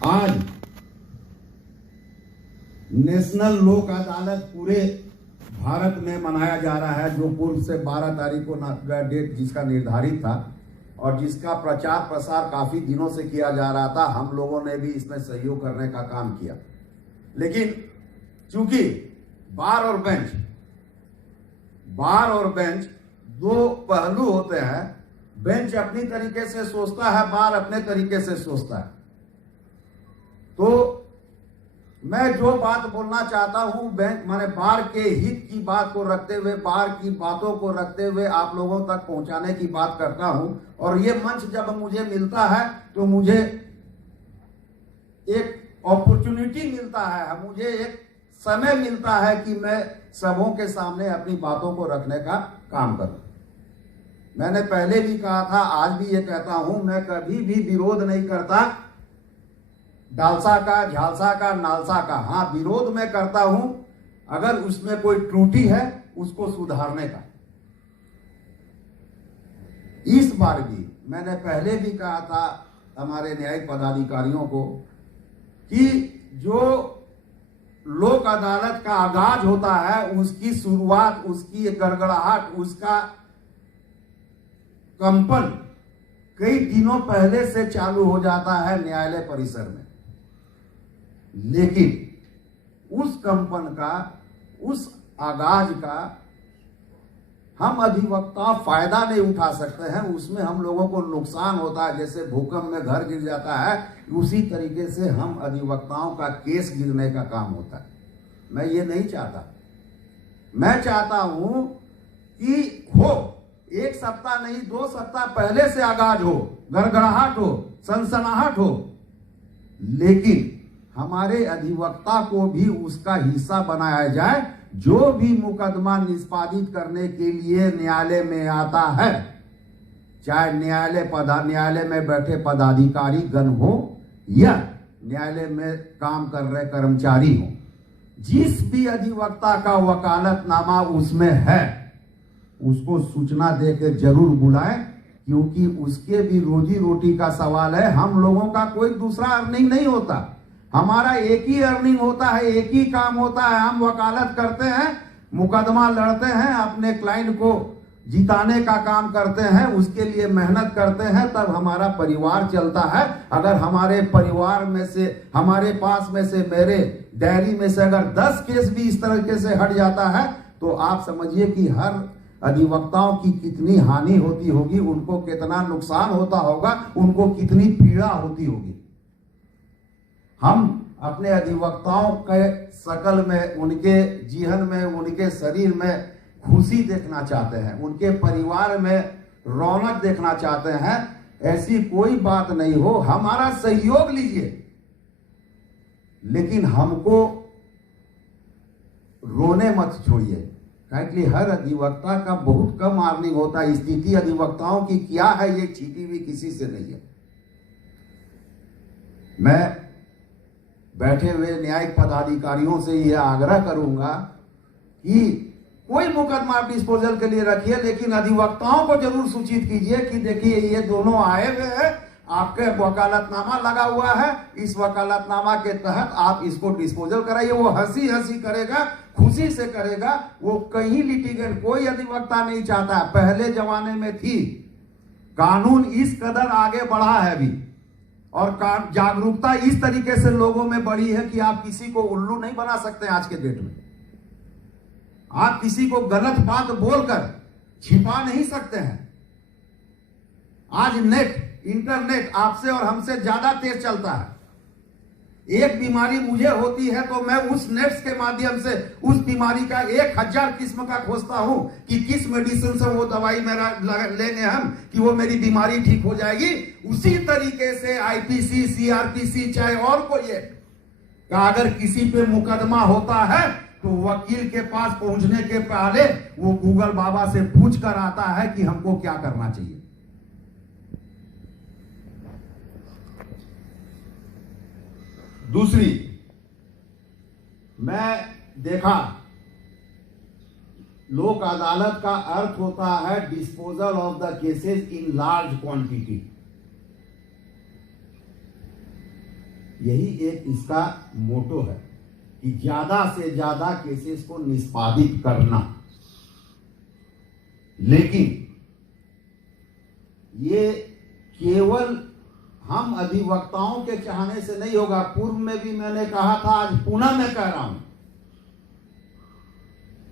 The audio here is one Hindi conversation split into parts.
आज नेशनल लोक अदालत पूरे भारत में मनाया जा रहा है, जो पूर्व से 12 तारीख को डेट जिसका निर्धारित था और जिसका प्रचार प्रसार काफी दिनों से किया जा रहा था। हम लोगों ने भी इसमें सहयोग करने का काम किया, लेकिन चूंकि बार और बेंच दो पहलू होते हैं। बेंच अपनी तरीके से सोचता है, बार अपने तरीके से सोचता है। तो मैं जो बात बोलना चाहता हूं, बेंच माने बार के हित की बात को रखते हुए, बार की बातों को रखते हुए आप लोगों तक पहुंचाने की बात करता हूं। और ये मंच जब मुझे मिलता है तो मुझे एक अपॉर्चुनिटी मिलता है, मुझे एक समय मिलता है कि मैं सबों के सामने अपनी बातों को रखने का काम करूं। मैंने पहले भी कहा था, आज भी ये कहता हूं, मैं कभी भी विरोध नहीं करता डालसा का, झालसा का, नालसा का। हाँ, विरोध मैं करता हूं अगर उसमें कोई त्रुटि है उसको सुधारने का। इस बार भी मैंने पहले भी कहा था हमारे न्यायिक पदाधिकारियों को कि जो लोक अदालत का आगाज होता है, उसकी शुरुआत, उसकी गड़गड़ाहट, उसका कंपन कई दिनों पहले से चालू हो जाता है न्यायालय परिसर में। लेकिन उस कंपन का, उस आगाज का हम अधिवक्ता फायदा नहीं उठा सकते हैं। उसमें हम लोगों को नुकसान होता है। जैसे भूकंप में घर गिर जाता है, उसी तरीके से हम अधिवक्ताओं का केस गिरने का काम होता है। मैं ये नहीं चाहता। मैं चाहता हूं कि हो, एक सप्ताह नहीं 2 सप्ताह पहले से आगाज हो, गड़गड़ाहट हो, सनसनाहट हो, लेकिन हमारे अधिवक्ता को भी उसका हिस्सा बनाया जाए। जो भी मुकदमा निष्पादित करने के लिए न्यायालय में आता है, चाहे न्यायालय में बैठे पदाधिकारी गण हो या न्यायालय में काम कर रहे कर्मचारी हो, जिस भी अधिवक्ता का वकालतनामा उसमें है उसको सूचना देकर जरूर बुलाएं, क्योंकि उसके भी रोजी रोटी का सवाल है। हम लोगों का कोई दूसरा अर्निंग नहीं होता, हमारा एक ही अर्निंग होता है, एक ही काम होता है। हम वकालत करते हैं, मुकदमा लड़ते हैं, अपने क्लाइंट को जिताने का काम करते हैं, उसके लिए मेहनत करते हैं, तब हमारा परिवार चलता है। अगर हमारे परिवार में से, हमारे पास में से, मेरे डायरी में से अगर 10 केस भी इस तरीके से हट जाता है तो आप समझिए कि हर अधिवक्ताओं की कितनी हानि होती होगी, उनको कितना नुकसान होता होगा, उनको कितनी पीड़ा होती होगी। हम अपने अधिवक्ताओं के शकल में, उनके जीवन में, उनके शरीर में खुशी देखना चाहते हैं, उनके परिवार में रौनक देखना चाहते हैं। ऐसी कोई बात नहीं हो, हमारा सहयोग लीजिए, लेकिन हमको रोने मत छोड़िए। क्योंकि हर अधिवक्ता का बहुत कम अर्निंग होता है। स्थिति अधिवक्ताओं की क्या है ये छिपी हुई किसी से नहीं है। मैं बैठे हुए न्यायिक पदाधिकारियों से यह आग्रह करूंगा कि कोई मुकदमा डिस्पोजल के लिए रखिए, लेकिन अधिवक्ताओं को जरूर सूचित कीजिए कि देखिए ये दोनों आए हुए हैं, आपके वकालतनामा लगा हुआ है, इस वकालतनामा के तहत आप इसको डिस्पोजल कराइए। वो हंसी हंसी करेगा, खुशी से करेगा। वो कहीं लिटिगेंट, कोई अधिवक्ता नहीं चाहता। पहले जमाने में थी, कानून इस कदर आगे बढ़ा है अभी, और जागरूकता इस तरीके से लोगों में बढ़ी है कि आप किसी को उल्लू नहीं बना सकते। आज के डेट में आप किसी को गलत बात बोलकर छिपा नहीं सकते हैं। आज इंटरनेट आपसे और हमसे ज्यादा तेज चलता है। एक बीमारी मुझे होती है तो मैं उस नेट्स के माध्यम से उस बीमारी का 1000 किस्म का खोजता हूं कि किस मेडिसिन से वो दवाई मेरा लेंगे हम कि वो मेरी बीमारी ठीक हो जाएगी। उसी तरीके से आईपीसी, सीआरपीसी, चाहे और कोई है, अगर किसी पे मुकदमा होता है तो वकील के पास पहुंचने के पहले वो गूगल बाबा से पूछ कर आता है कि हमको क्या करना चाहिए। दूसरी, मैं देखा लोक अदालत का अर्थ होता है disposal of the cases in large quantity. यही एक इसका मोटो है कि ज्यादा से ज्यादा केसेस को निष्पादित करना। लेकिन ये केवल हम अधिवक्ताओं के चाहने से नहीं होगा। पूर्व में भी मैंने कहा था, आज पुनः मैं कह रहा हूं,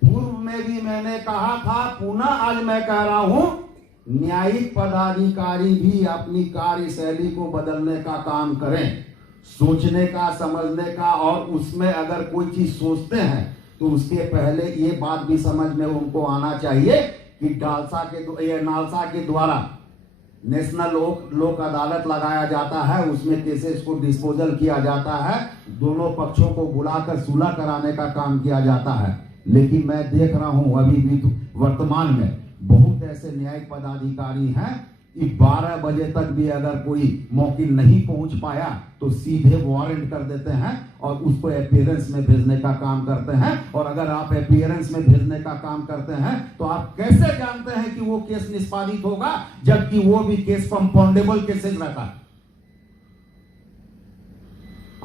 पूर्व में भी मैंने कहा था, पुनः आज मैं कह रहा हूं, न्यायिक पदाधिकारी भी अपनी कार्यशैली को बदलने का काम करें, सोचने का, समझने का। और उसमें अगर कोई चीज सोचते हैं तो उसके पहले ये बात भी समझ में उनको आना चाहिए कि नालसा के द्वारा नेशनल लोक अदालत लगाया जाता है, उसमें केसेस को डिस्पोजल किया जाता है, दोनों पक्षों को बुलाकर सुलह कराने का काम किया जाता है। लेकिन मैं देख रहा हूं अभी भी वर्तमान में बहुत ऐसे न्यायिक पदाधिकारी हैं कि 12 बजे तक भी अगर कोई मौकिल नहीं पहुंच पाया तो सीधे वारंट कर देते हैं और उसको अपीयरेंस में भेजने का काम करते हैं। और अगर आप अपीयरेंस में भेजने का काम करते हैं तो आप कैसे जानते हैं कि वो केस निष्पादित होगा, जबकि वो भी केस कंपाउंडेबल केसेस रहता है।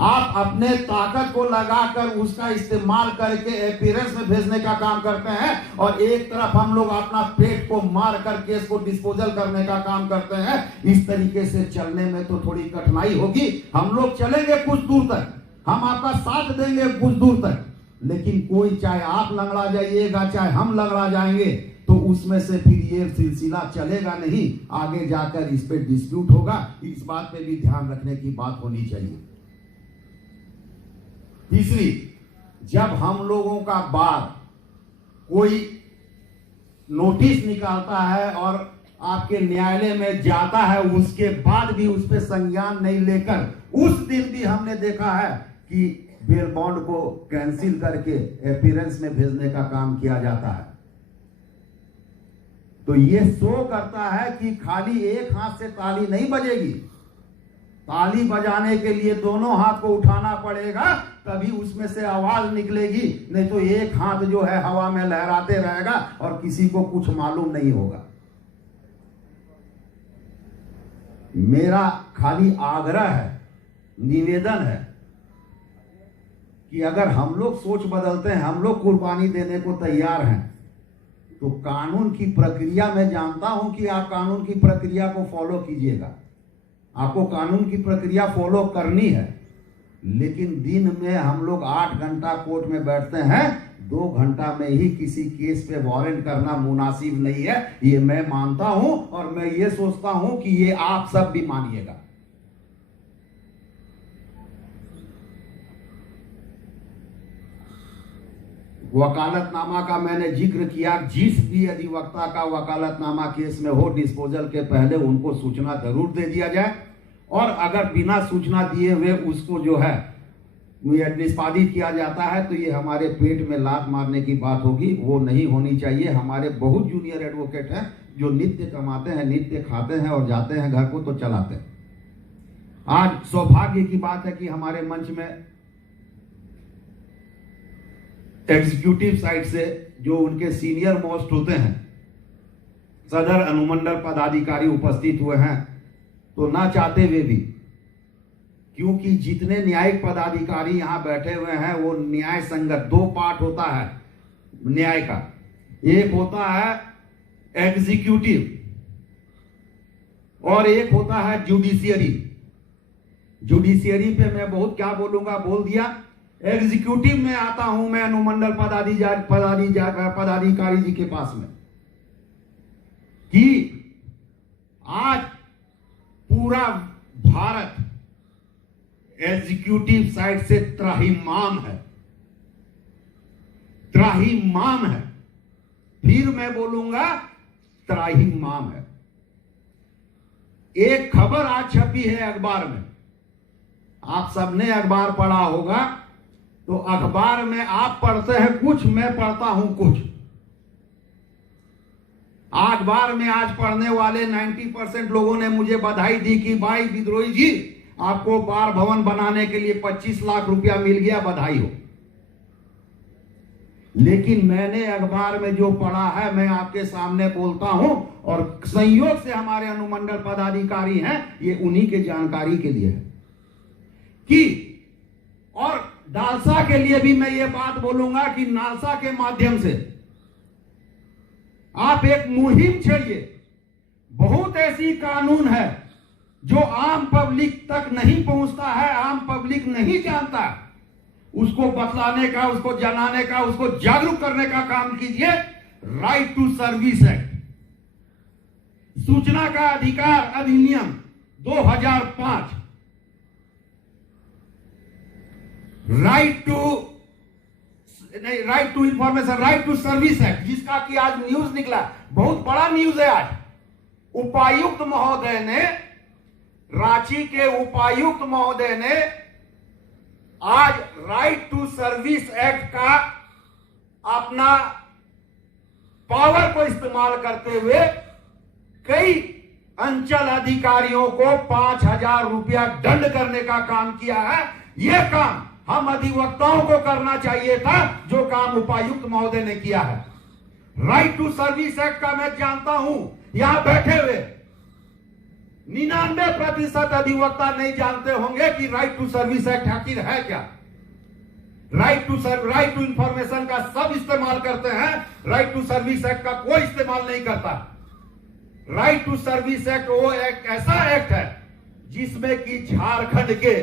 आप अपने ताकत को लगाकर उसका इस्तेमाल करके अपीयरेंस में भेजने का काम करते हैं और एक तरफ हम लोग अपना पेट को मार कर केस को डिस्पोजल करने का काम करते हैं। इस तरीके से चलने में तो थोड़ी कठिनाई होगी। हम लोग चलेंगे कुछ दूर तक, हम आपका साथ देंगे कुछ दूर तक, लेकिन कोई, चाहे आप लंगड़ा जाइएगा चाहे हम लंगड़ा जाएंगे, तो उसमें से फिर ये सिलसिला चलेगा नहीं, आगे जाकर इस पे डिस्प्यूट होगा। इस बात पे भी ध्यान रखने की बात होनी चाहिए। तीसरी, जब हम लोगों का बार कोई नोटिस निकालता है और आपके न्यायालय में जाता है, उसके बाद भी उस पर संज्ञान नहीं लेकर, उस दिन भी हमने देखा है कि बेल बॉन्ड को कैंसिल करके अपीयरेंस में भेजने का काम किया जाता है। तो ये शो करता है कि खाली एक हाथ से ताली नहीं बजेगी, ताली बजाने के लिए दोनों हाथ को उठाना पड़ेगा, तभी उसमें से आवाज निकलेगी। नहीं तो एक हाथ जो है हवा में लहराते रहेगा और किसी को कुछ मालूम नहीं होगा। मेरा खाली आग्रह है, निवेदन है कि अगर हम लोग सोच बदलते हैं, हम लोग कुर्बानी देने को तैयार हैं, तो कानून की प्रक्रिया, मैं जानता हूं कि आप कानून की प्रक्रिया को फॉलो कीजिएगा, आपको कानून की प्रक्रिया फॉलो करनी है। लेकिन दिन में हम लोग 8 घंटा कोर्ट में बैठते हैं, 2 घंटा में ही किसी केस पे वारंट करना मुनासिब नहीं है। ये मैं मानता हूं और मैं ये सोचता हूं कि ये आप सब भी मानिएगा। वकालतनामा का मैंने जिक्र किया, जिस भी अधिवक्ता का वकालतनामा केस में हो, डिस्पोजल के पहले उनको सूचना जरूर दे दिया जाए। और अगर बिना सूचना दिए हुए उसको जो है निष्पादित किया जाता है तो ये हमारे पेट में लात मारने की बात होगी, वो नहीं होनी चाहिए। हमारे बहुत जूनियर एडवोकेट हैं जो नित्य कमाते हैं, नित्य खाते हैं और जाते हैं घर को तो चलाते हैं। आज सौभाग्य की बात है कि हमारे मंच में एग्जीक्यूटिव साइड से जो उनके सीनियर मोस्ट होते हैं, सदर अनुमंडल पदाधिकारी उपस्थित हुए हैं। तो ना चाहते हुए भी, क्योंकि जितने न्यायिक पदाधिकारी यहां बैठे हुए हैं वो न्याय संगत, 2 पार्ट होता है न्याय का, एक होता है एग्जीक्यूटिव और एक होता है जुडिशियरी। जुडिशियरी पे मैं बहुत क्या बोलूंगा, बोल दिया। एग्जीक्यूटिव में आता हूं मैं अनुमंडल पदाधिकारी जी के पास में कि आज पूरा भारत एग्जीक्यूटिव साइड से त्राहिमाम है, त्राहिमाम है। फिर मैं बोलूंगा त्राहिमाम है। एक खबर आज छपी है अखबार में, आप सबने अखबार पढ़ा होगा, तो अखबार में आप पढ़ते हैं कुछ, मैं पढ़ता हूं कुछ। अखबार में आज पढ़ने वाले 90% लोगों ने मुझे बधाई दी कि भाई विद्रोही जी, आपको बार भवन बनाने के लिए 25 लाख रुपया मिल गया, बधाई हो। लेकिन मैंने अखबार में जो पढ़ा है मैं आपके सामने बोलता हूं, और संयोग से हमारे अनुमंडल पदाधिकारी हैं, ये उन्हीं के जानकारी के लिए है कि, और नालसा के लिए भी मैं ये बात बोलूंगा कि नालसा के माध्यम से आप एक मुहिम छेड़िए। बहुत ऐसी कानून है जो आम पब्लिक तक नहीं पहुंचता है, आम पब्लिक नहीं जानता, उसको बतलाने का, उसको जनाने का, उसको जागरूक करने का काम कीजिए। राइट टू सर्विस एक्ट, सूचना का अधिकार अधिनियम 2005, right to information, right to service act, जिसका कि आज न्यूज निकला, बहुत बड़ा न्यूज है आज। उपायुक्त महोदय ने, रांची के उपायुक्त महोदय ने आज राइट टू सर्विस एक्ट का अपना पावर को इस्तेमाल करते हुए कई अंचल अधिकारियों को 5,000 रुपया दंड करने का काम किया है। यह काम हम अधिवक्ताओं को करना चाहिए था, जो काम उपायुक्त महोदय ने किया है। राइट टू सर्विस एक्ट का मैं जानता हूं, यहां बैठे हुए 99% अधिवक्ता नहीं जानते होंगे कि राइट टू सर्विस एक्ट आखिर है क्या। राइट टू इंफॉर्मेशन का सब इस्तेमाल करते हैं, राइट टू सर्विस एक्ट का कोई इस्तेमाल नहीं करता। राइट टू सर्विस एक्ट वो एक ऐसा एक्ट है जिसमें कि झारखंड के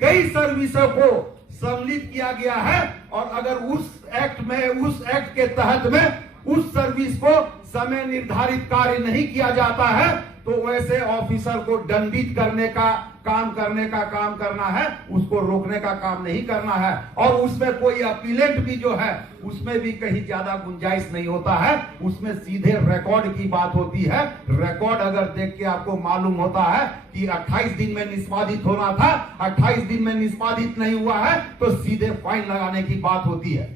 कई सर्विसों को सम्मिलित किया गया है, और अगर उस एक्ट के तहत में उस सर्विस को समय निर्धारित कार्य नहीं किया जाता है तो वैसे ऑफिसर को दंडित करने का काम करना है, उसको रोकने का काम नहीं करना है। और उसमें कोई अपीलेंट भी जो है उसमें भी कहीं ज्यादा गुंजाइश नहीं होता है, उसमें सीधे रिकॉर्ड की बात होती है। रिकॉर्ड अगर देख के आपको मालूम होता है कि 28 दिन में निष्पादित होना था, 28 दिन में निष्पादित नहीं हुआ है, तो सीधे फाइन लगाने की बात होती है।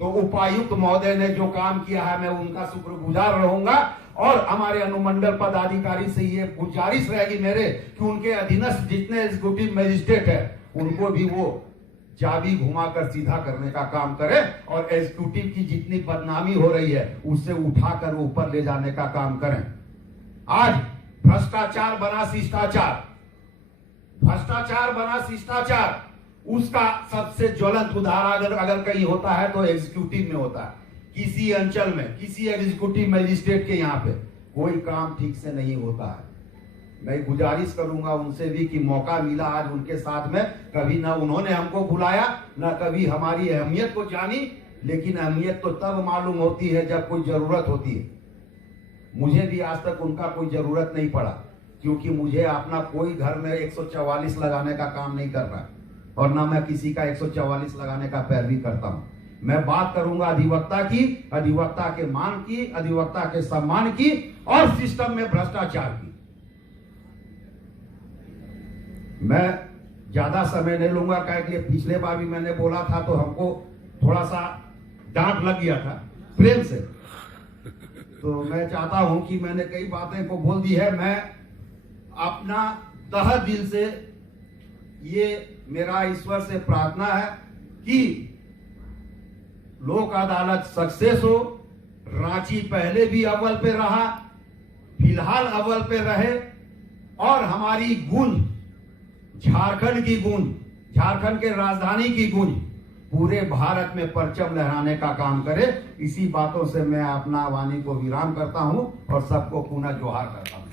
तो उपायुक्त महोदय ने जो काम किया है, मैं उनका शुक्रगुजार रहूंगा, और हमारे अनुमंडल पदाधिकारी से ये गुजारिश रहेगी मेरे कि उनके अधीनस्थ जितने एग्जीक्यूटिव मजिस्ट्रेट है उनको भी वो चाबी घुमाकर सीधा करने का काम करे, और एग्जीक्यूटिव की जितनी बदनामी हो रही है उससे उठाकर ऊपर ले जाने का काम करें। आज भ्रष्टाचार बना शिष्टाचार, उसका सबसे ज्वलंत उदाहरण अगर कहीं होता है तो एग्जीक्यूटिव में होता है। किसी अंचल में किसी एग्जीक्यूटिव मजिस्ट्रेट के यहाँ पे कोई काम ठीक से नहीं होता है। मैं गुजारिश करूंगा उनसे भी कि मौका मिला आज उनके साथ में, कभी ना उन्होंने हमको बुलाया ना कभी हमारी अहमियत को जानी, लेकिन अहमियत तो तब मालूम होती है जब कोई जरूरत होती है। मुझे भी आज तक उनका कोई जरूरत नहीं पड़ा, क्योंकि मुझे अपना कोई घर में 144 लगाने का काम नहीं कर रहा, और ना मैं किसी का 144 लगाने का पैरवी करता हूं। मैं बात करूंगा अधिवक्ता की, अधिवक्ता के मान की, अधिवक्ता के सम्मान की, और सिस्टम में भ्रष्टाचार की। मैं ज्यादा समय नहीं लूंगा, क्योंकि पिछले बार भी मैंने बोला था तो हमको थोड़ा सा डांट लग गया था प्रेम से, तो मैं चाहता हूं कि मैंने कई बातें को बोल दी है। मैं अपना तहे दिल से ये मेरा ईश्वर से प्रार्थना है कि लोक अदालत सक्सेस हो। रांची पहले भी अव्वल पे रहा, फिलहाल अव्वल पे रहे, और हमारी गूंज, झारखंड की गूंज, झारखंड के राजधानी की गूंज पूरे भारत में परचम लहराने का काम करे। इसी बातों से मैं अपना वाणी को विराम करता हूं और सबको पुनः जोहार करता हूं।